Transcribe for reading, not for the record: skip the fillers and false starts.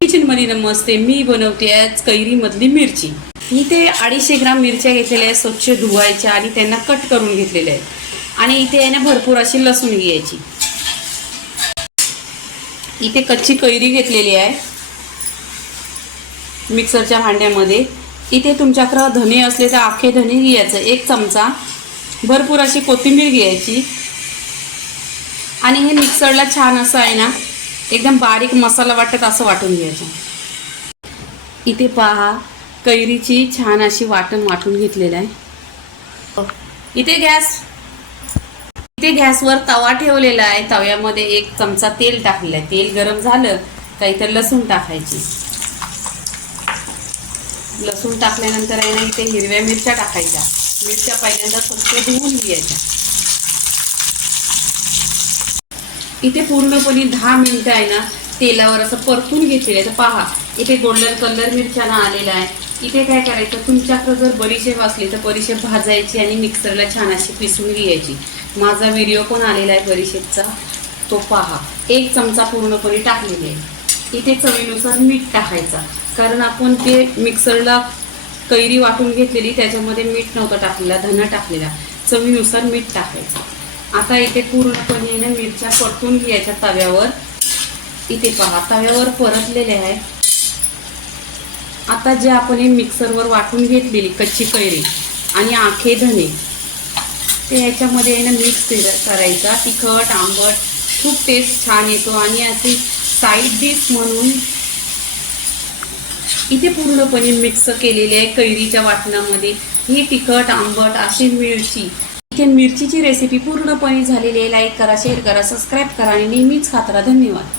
Kitchen मध्ये नमस्ते. मी बनवते आज कैरी मधली मिरची. इथे 250 ग्राम मिरच्या घेतलेल्या आहेत, स्वच्छ धुवायच्या आणि त्यांना कट करून घेतलेल्या आहेत. आणि इथे आहे ना भरपूर अशी लसूण घ्यायची. इथे कच्ची कैरी घेतलेली आहे मिक्सरच्या भांड्यामध्ये. इथे तुमच्याकडे धने असले तर अख्खे धने घ्यायचं 1 चमचा. भरपूर अशी कोथिंबीर घ्यायची आणि हे मिक्सरला छान असं आहे ना एकदम बारीक मसाला वाटत असं वाटून घ्यायचं. इथे पहा कैरीची छान अशी वाटून घेतलेलं आहे. इथे गॅसवर तवा ठेवलेला आहे. तव्यामध्ये 1 चमचा तेल टाकलेलं आहे. तेल गरम झालं का इथे लसूण टाकायची. लसूण टाकल्यानंतर आहे ना इथे हिरव्या मिरच्या टाकायच्या. मिरच्या पहिल्यांदा स्वच्छ धुवून घ्यायच्या. इथे पूर्णपणे 10 मिनिटं आहे ना तेलावर असं परतून घेतलेलं आहे. तर पहा इथे गोल्डन कलर मिरच्याना आलेला आहे. इथे काय करायचं, तुमच्याकडे जर बडीशेप असली तर बडीशेप भाजायची आणि मिक्सरला छान अशी पिसून घ्यायची. माझा व्हिडिओ पण आलेला आहे बडीशेपचा, तो पहा. 1 चमचा पूर्णपणे टाकलेले आहे. इथे चवीनुसार मीठ टाकायचा, कारण आपण ते मिक्सरला कैरी वाटून घेतलेली त्याच्यामध्ये मीठ नव्हतं टाकलेला, धना टाकलेला. चवीनुसार मीठ टाकायचं. आता इथे पूर्णपणे ना मिरच्या परतून घ्यायच्या तव्यावर. इथे पहा तव्यावर परतलेले आहे. आता जे आपण हे मिक्सरवर वाटून घेतलेली कच्ची कैरी आणि आखे धने ते याच्यामध्ये आहे ना मिक्स करायचा. तिखट आंबट खूप टेस्ट छान येतो. आणि अशी साईड डिश म्हणून इथे पूर्णपणे मिक्स केलेले आहे कैरीच्या वाटणामध्ये ही तिखट आंबट अशी मिरची. इथे मिरचीची रेसिपी पूर्णपणे झालेली आहे. लाईक करा, शेअर करा, सबस्क्राईब करा आणि नेहमीच खात राहा. धन्यवाद.